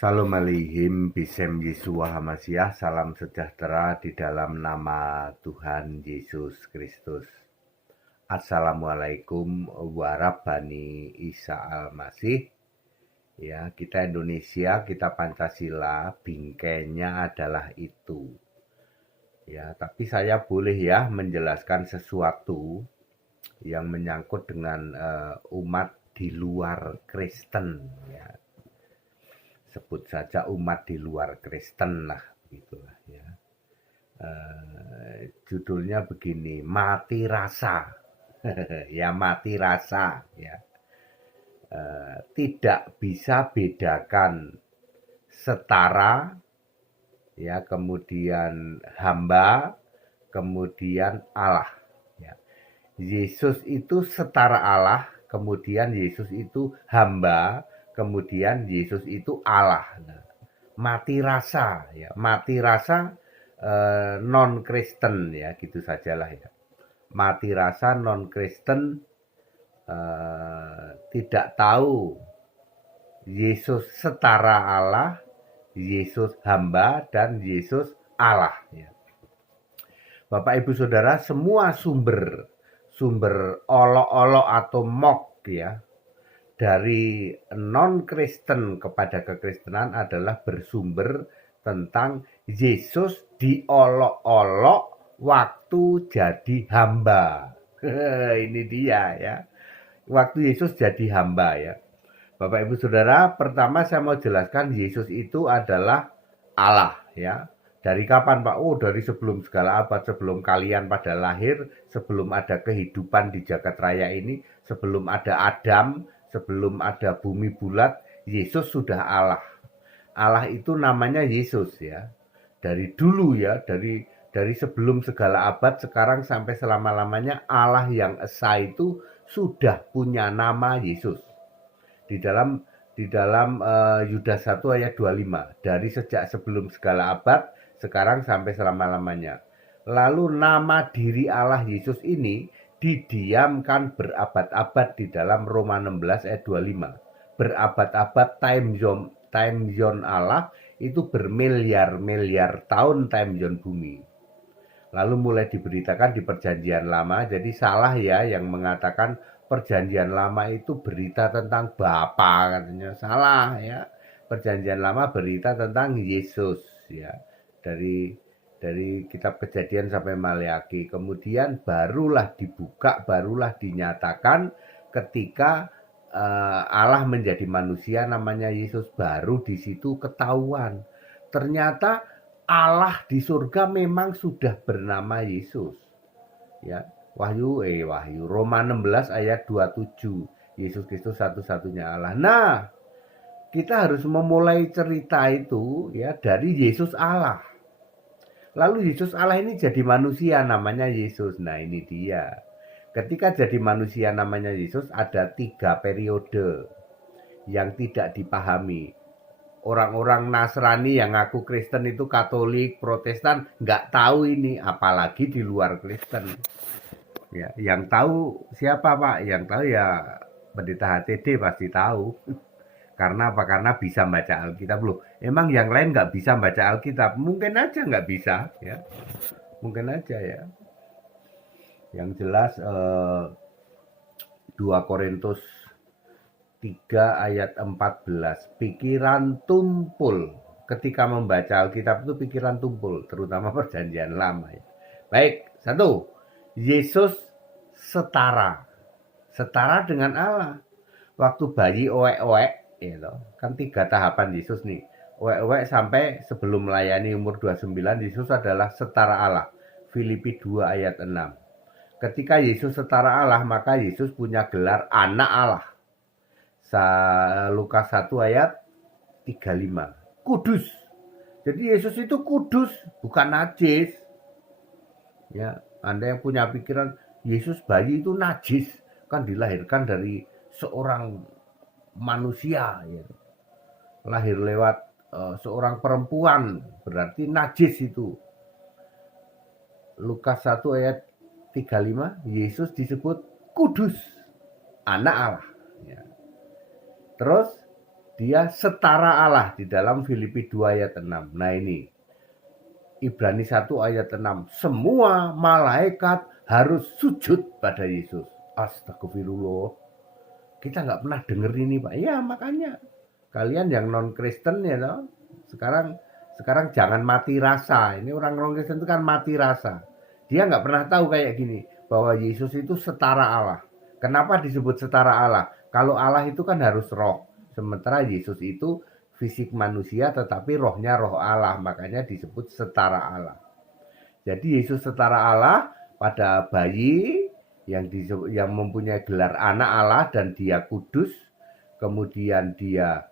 Salam aleihim, bisem Yesua Hamasiah, salam sejahtera di dalam nama Tuhan Yesus Kristus. Assalamualaikum warahmatullahi Isa al-Masih. Ya, kita Indonesia, kita Pancasila, bingkainya adalah itu. Ya, tapi saya boleh ya menjelaskan sesuatu yang menyangkut dengan umat di luar Kristen. Ya, sebut saja umat di luar Kristen lah, begitulah ya. Judulnya begini, mati rasa. Ya, mati rasa ya. Tidak bisa bedakan setara ya, kemudian hamba, kemudian Allah ya. Yesus itu setara Allah, kemudian Yesus itu hamba, kemudian Yesus itu Allah. Nah, mati rasa ya, mati rasa non Kristen ya, gitu sajalah ya. Mati rasa non Kristen tidak tahu Yesus setara Allah, Yesus hamba, dan Yesus Allah ya. Bapak Ibu Saudara, semua sumber olok-olok atau mock ya dari non-Kristen kepada kekristenan adalah bersumber tentang Yesus diolok-olok waktu jadi hamba. Ini dia ya. Waktu Yesus jadi hamba ya. Bapak Ibu Saudara, pertama saya mau jelaskan Yesus itu adalah Allah ya. Dari kapan Pak? Oh, dari sebelum segala abad, sebelum kalian pada lahir, sebelum ada kehidupan di jagat raya ini, sebelum ada Adam, sebelum ada bumi bulat, Yesus sudah Allah. Allah itu namanya Yesus ya. Dari dulu ya, dari sebelum segala abad, sekarang sampai selama-lamanya Allah yang esa itu sudah punya nama Yesus. Di dalam Yudas 1 ayat 25, dari sejak sebelum segala abad, sekarang sampai selama-lamanya. Lalu nama diri Allah Yesus ini didiamkan berabad-abad di dalam Roma 16 ayat 25. Berabad-abad, time zone Allah itu bermiliar-miliar tahun time zone bumi. Lalu mulai diberitakan di perjanjian lama, jadi salah ya yang mengatakan perjanjian lama itu berita tentang Bapa, katanya salah ya. Perjanjian lama berita tentang Yesus ya. Dari kitab Kejadian sampai Maleaki. Kemudian barulah dibuka, barulah dinyatakan ketika Allah menjadi manusia namanya Yesus, baru di situ ketahuan. Ternyata Allah di surga memang sudah bernama Yesus. Ya, Wahyu Roma 16 ayat 27. Yesus Kristus satu-satunya Allah. Nah, kita harus memulai cerita itu ya dari Yesus Allah. Lalu Yesus Allah ini jadi manusia namanya Yesus. Nah, ini dia. Ketika jadi manusia namanya Yesus ada 3 periode yang tidak dipahami. Orang-orang Nasrani yang ngaku Kristen itu Katolik, Protestan nggak tahu ini, apalagi di luar Kristen. Ya, yang tahu siapa Pak? Yang tahu ya Pendeta HTD pasti tahu. Karena apa? Karena bisa baca Alkitab loh. Emang yang lain nggak bisa baca Alkitab? Mungkin aja nggak bisa ya. Mungkin aja ya. Yang jelas 2 Korintus 3 ayat 14. Pikiran tumpul. Ketika membaca Alkitab itu pikiran tumpul. Terutama perjanjian lama. Ya. Baik, 1. Yesus setara. Setara dengan Allah. Waktu bayi oek-oek, gitu. Kan 3 tahapan Yesus nih. Oek-oek sampai sebelum melayani umur 29, Yesus adalah setara Allah. Filipi 2 ayat 6. Ketika Yesus setara Allah, maka Yesus punya gelar anak Allah. Lukas 1 ayat 35. Kudus. Jadi Yesus itu kudus, bukan najis. Ya, Anda yang punya pikiran Yesus bayi itu najis, kan dilahirkan dari seorang manusia ya. Lahir lewat seorang perempuan, berarti najis itu. Lukas 1 ayat 35, Yesus disebut kudus, anak Allah ya. Terus dia setara Allah di dalam Filipi 2 ayat 6. Nah ini, Ibrani 1 ayat 6. Semua malaikat harus sujud pada Yesus. Astagfirullah. Kita nggak pernah denger ini, Pak. Ya makanya kalian yang non Kristen ya toh, sekarang jangan mati rasa. Ini orang non Kristen itu kan mati rasa. Dia nggak pernah tahu kayak gini bahwa Yesus itu setara Allah. Kenapa disebut setara Allah? Kalau Allah itu kan harus roh, sementara Yesus itu fisik manusia tetapi rohnya roh Allah, makanya disebut setara Allah. Jadi Yesus setara Allah pada bayi yang mempunyai gelar anak Allah dan dia kudus, kemudian dia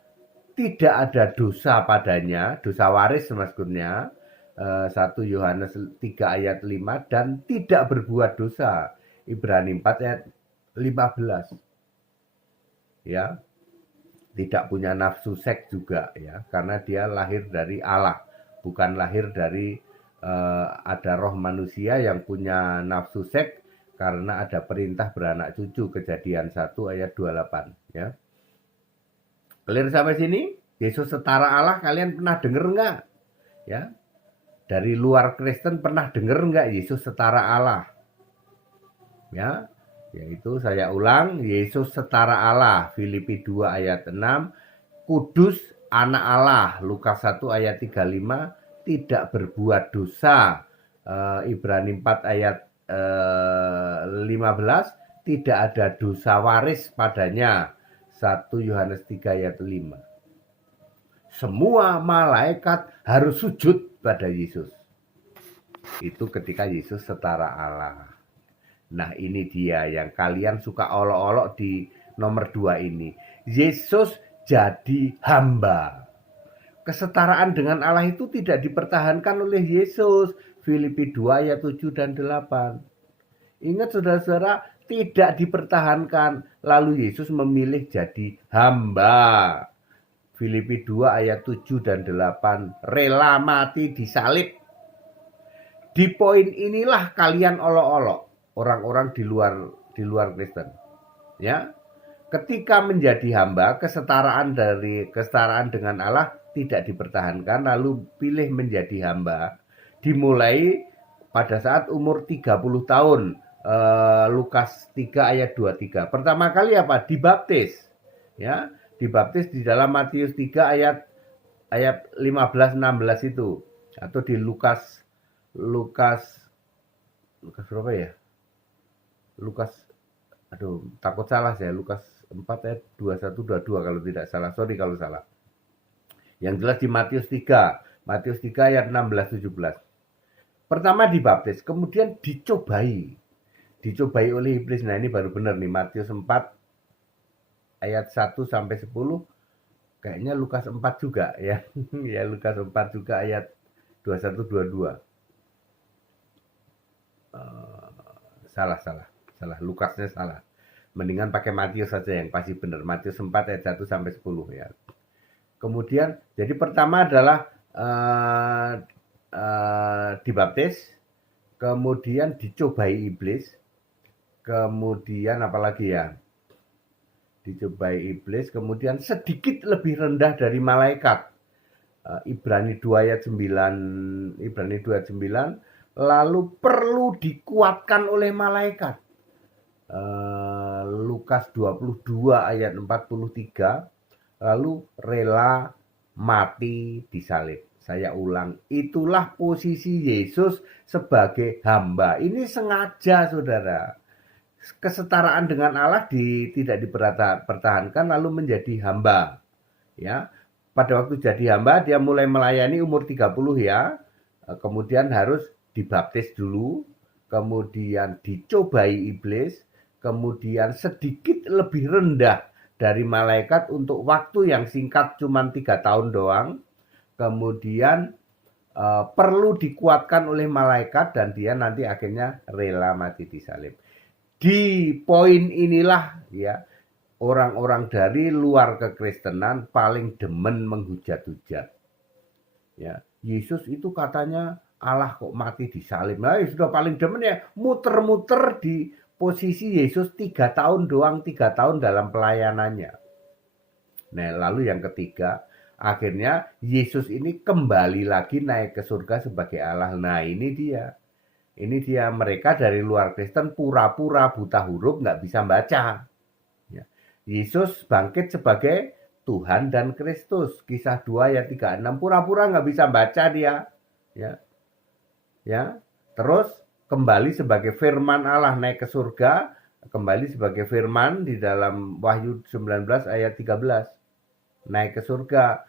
tidak ada dosa padanya, dosa waris maksudnya, 1 Yohanes 3 ayat 5, dan tidak berbuat dosa, Ibrani 4 ayat 15. Ya, tidak punya nafsu seks juga ya, karena dia lahir dari Allah, bukan lahir dari ada roh manusia yang punya nafsu seks karena ada perintah beranak cucu, Kejadian 1 ayat 28 ya. Clear sampai sini? Yesus setara Allah, kalian pernah dengar enggak? Ya. Dari luar Kristen pernah dengar enggak Yesus setara Allah? Ya. Yaitu saya ulang, Yesus setara Allah, Filipi 2 ayat 6, kudus anak Allah, Lukas 1 ayat 35, tidak berbuat dosa, Ibrani 4 ayat 15, tidak ada dosa waris padanya, 1 Yohanes 3 ayat 5. Semua malaikat harus sujud pada Yesus. Itu ketika Yesus setara Allah. Nah ini dia yang kalian suka olok-olok di nomor 2 ini. Yesus jadi hamba. Kesetaraan dengan Allah itu tidak dipertahankan oleh Yesus. Filipi 2 ayat 7 dan 8. Ingat saudara-saudara, tidak dipertahankan. Lalu Yesus memilih jadi hamba. Filipi 2 ayat 7 dan 8. Rela mati disalib. Di poin inilah kalian olok-olok. Orang-orang di luar Kristen. Ya. Ketika menjadi hamba, kesetaraan dengan Allah tidak dipertahankan, lalu pilih menjadi hamba. Dimulai pada saat umur 30 tahun. Lukas 3 ayat 23. Pertama kali apa? Dibaptis. Ya, dibaptis di dalam Matius 3 ayat 15-16 itu. Atau di Lukas berapa ya? Lukas, takut salah saya, Lukas 4 ayat 21-22 kalau tidak salah, sorry kalau salah. Yang jelas di Matius 3 ayat 16-17. Pertama dibaptis, kemudian dicobai oleh iblis. Nah ini baru benar nih, Matius 4 ayat 1-10, kayaknya Lukas 4 juga ya. Ya Lukas 4 juga ayat 21-22. Salah, Lukasnya salah. Mendingan pakai Matius saja yang pasti benar. Matius 4 ayat 1-10 ya. Kemudian, jadi pertama adalah dibaptis, kemudian dicobai iblis, kemudian apalagi ya? Dicobai iblis, kemudian sedikit lebih rendah dari malaikat. Ibrani 2 ayat 9, lalu perlu dikuatkan oleh malaikat. Lukas 22 ayat 43, lalu rela mati disalib. Saya ulang, itulah posisi Yesus sebagai hamba. Ini sengaja saudara. Kesetaraan dengan Allah tidak dipertahankan lalu menjadi hamba. Ya. Pada waktu jadi hamba dia mulai melayani umur 30 ya. Kemudian harus dibaptis dulu, kemudian dicobai iblis, kemudian sedikit lebih rendah dari malaikat untuk waktu yang singkat cuma 3 tahun doang, kemudian perlu dikuatkan oleh malaikat dan dia nanti akhirnya rela mati disalib. Di poin inilah ya orang-orang dari luar kekristenan paling demen menghujat-hujat. Ya, Yesus itu katanya Allah kok mati disalib. Nah, sudah paling demen ya muter-muter di posisi Yesus 3 tahun doang, 3 tahun dalam pelayanannya. Nah, lalu yang ketiga, akhirnya Yesus ini kembali lagi naik ke surga sebagai Allah. Nah, ini dia. Ini dia, mereka dari luar Kristen pura-pura buta huruf, nggak bisa baca. Ya. Yesus bangkit sebagai Tuhan dan Kristus. Kisah 2 ayat 36, pura-pura nggak bisa baca dia. Ya. Ya. Terus kembali sebagai firman Allah naik ke surga, kembali sebagai firman di dalam Wahyu 19 ayat 13. Naik ke surga,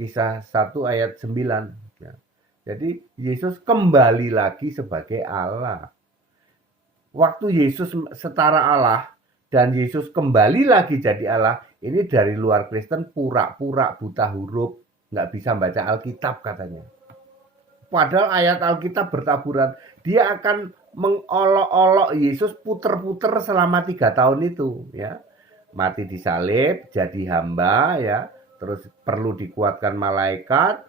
kisah 1 ayat 9. Ya. Jadi Yesus kembali lagi sebagai Allah. Waktu Yesus setara Allah dan Yesus kembali lagi jadi Allah, ini dari luar Kristen pura-pura buta huruf, nggak bisa baca Alkitab katanya. Padahal ayat Alkitab bertaburan. Dia akan mengolok-olok Yesus puter-puter selama 3 tahun itu, ya. Mati disalib, jadi hamba, ya. Terus perlu dikuatkan malaikat,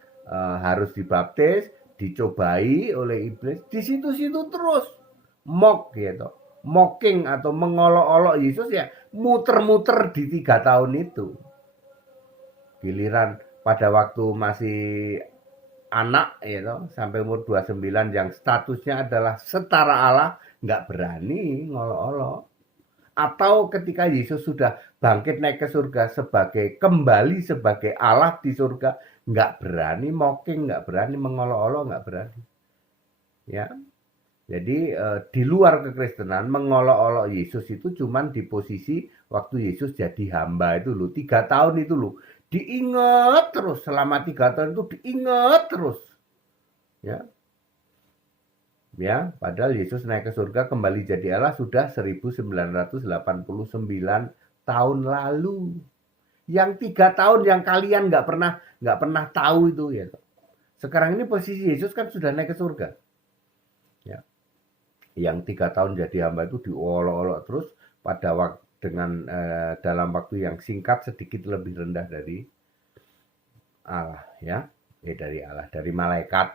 harus dibaptis, dicobai oleh iblis. Di situ-situ terus mock gitu. Mocking atau mengolok-olok Yesus ya muter-muter di 3 tahun itu. Giliran pada waktu masih anak gitu, sampai umur 29 yang statusnya adalah setara Allah, nggak berani ngolok-olok. Atau ketika Yesus sudah bangkit naik ke surga sebagai kembali sebagai Allah di surga, nggak berani mocking, nggak berani mengolok-olok, nggak berani. Ya, jadi di luar kekristenan mengolok-olok Yesus itu cuman di posisi waktu Yesus jadi hamba itu loh, 3 tahun itu loh. Diingat terus selama 3 tahun itu diingat terus. Ya. Ya, padahal Yesus naik ke surga kembali jadi Allah sudah 1989 tahun lalu. Yang 3 tahun yang kalian nggak pernah tahu itu ya. Sekarang ini posisi Yesus kan sudah naik ke surga. Ya. Yang 3 tahun jadi hamba itu diolok-olok terus pada waktu dengan dalam waktu yang singkat sedikit lebih rendah dari Allah ya. Dari Allah, dari malaikat.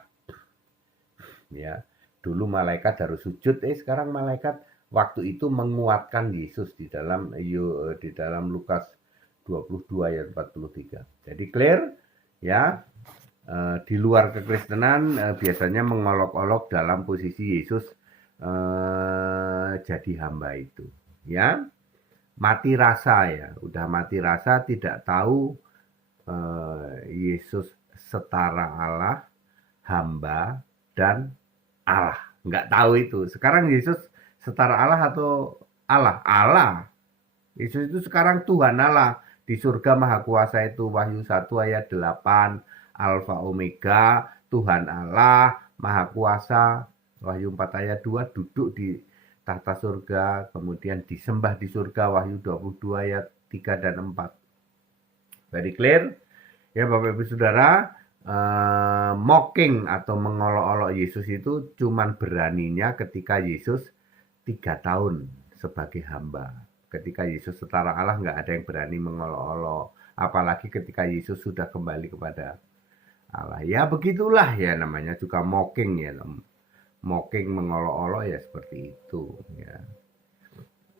Ya. Dulu malaikat harus sujud, sekarang malaikat waktu itu menguatkan Yesus di dalam Lukas 22 ayat 43. Jadi clear ya. Di luar kekristenan biasanya mengolok-olok dalam posisi Yesus jadi hamba itu ya. Mati rasa ya, udah mati rasa, tidak tahu Yesus setara Allah, hamba, dan Allah. Nggak tahu itu. Sekarang Yesus setara Allah atau Allah? Allah. Yesus itu sekarang Tuhan Allah. Di surga Maha Kuasa itu Wahyu 1 ayat 8. Alfa Omega, Tuhan Allah, Maha Kuasa. Wahyu 4 ayat 2 duduk di tahta surga, kemudian disembah di surga, Wahyu 22 ayat 3 dan 4. Very clear? Ya Bapak Ibu Saudara, mocking atau mengolok-olok Yesus itu cuman beraninya ketika Yesus 3 tahun sebagai hamba. Ketika Yesus setara Allah nggak ada yang berani mengolok-olok. Apalagi ketika Yesus sudah kembali kepada Allah. Ya begitulah ya namanya juga mocking ya. Mocking, mengolok-olok ya seperti itu ya.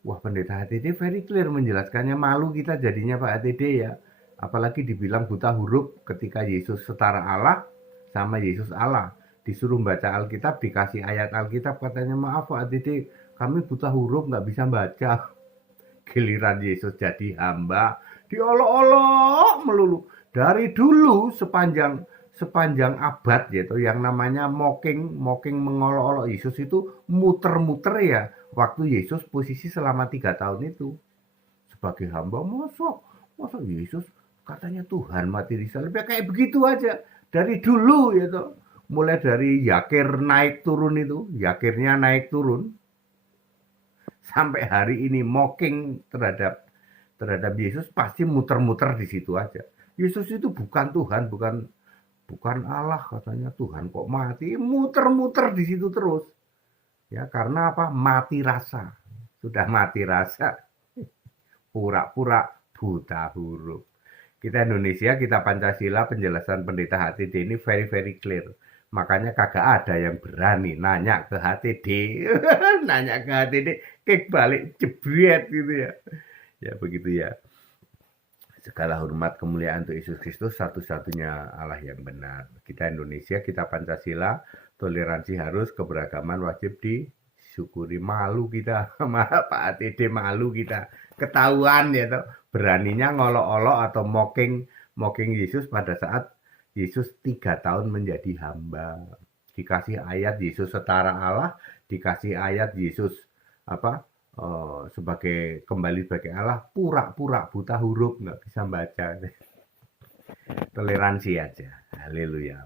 Wah pendeta HTD very clear menjelaskannya, malu kita jadinya Pak HTD ya. Apalagi dibilang buta huruf ketika Yesus setara Allah sama Yesus Allah. Disuruh baca Alkitab, dikasih ayat Alkitab katanya maaf Pak HTD kami buta huruf nggak bisa baca. Giliran Yesus jadi hamba diolok-olok melulu. Dari dulu sepanjang abad gitu yang namanya mocking mengolok-olok Yesus itu muter-muter ya waktu Yesus posisi selama 3 tahun itu sebagai hamba. Masa Yesus katanya Tuhan mati di salib ya kayak begitu aja dari dulu gitu. Mulai dari Yakir naik turun itu, Yakirnya naik turun sampai hari ini mocking terhadap Yesus pasti muter-muter di situ aja. Yesus itu bukan Tuhan, bukan Allah katanya, Tuhan kok mati, muter-muter di situ terus. Ya, karena apa? Mati rasa. Sudah mati rasa. Pura-pura buta huruf. Kita Indonesia, kita Pancasila, penjelasan pendeta HTD ini very very clear. Makanya kagak ada yang berani nanya ke HTD. Nanya ke HTD, kek balik jebret gitu ya. Ya begitu ya. Segala hormat kemuliaan untuk Yesus Kristus, satu-satunya Allah yang benar. Kita Indonesia, kita Pancasila, toleransi harus, keberagaman wajib disyukuri. Malu kita, malah Pak ATD malu kita. Ketahuan ya toh, beraninya ngolok-olok atau mocking Yesus pada saat Yesus 3 tahun menjadi hamba. Dikasih ayat Yesus setara Allah, dikasih ayat Yesus sebagai kembali sebagai Allah, pura-pura buta huruf, nggak bisa baca. Toleransi aja. Haleluya.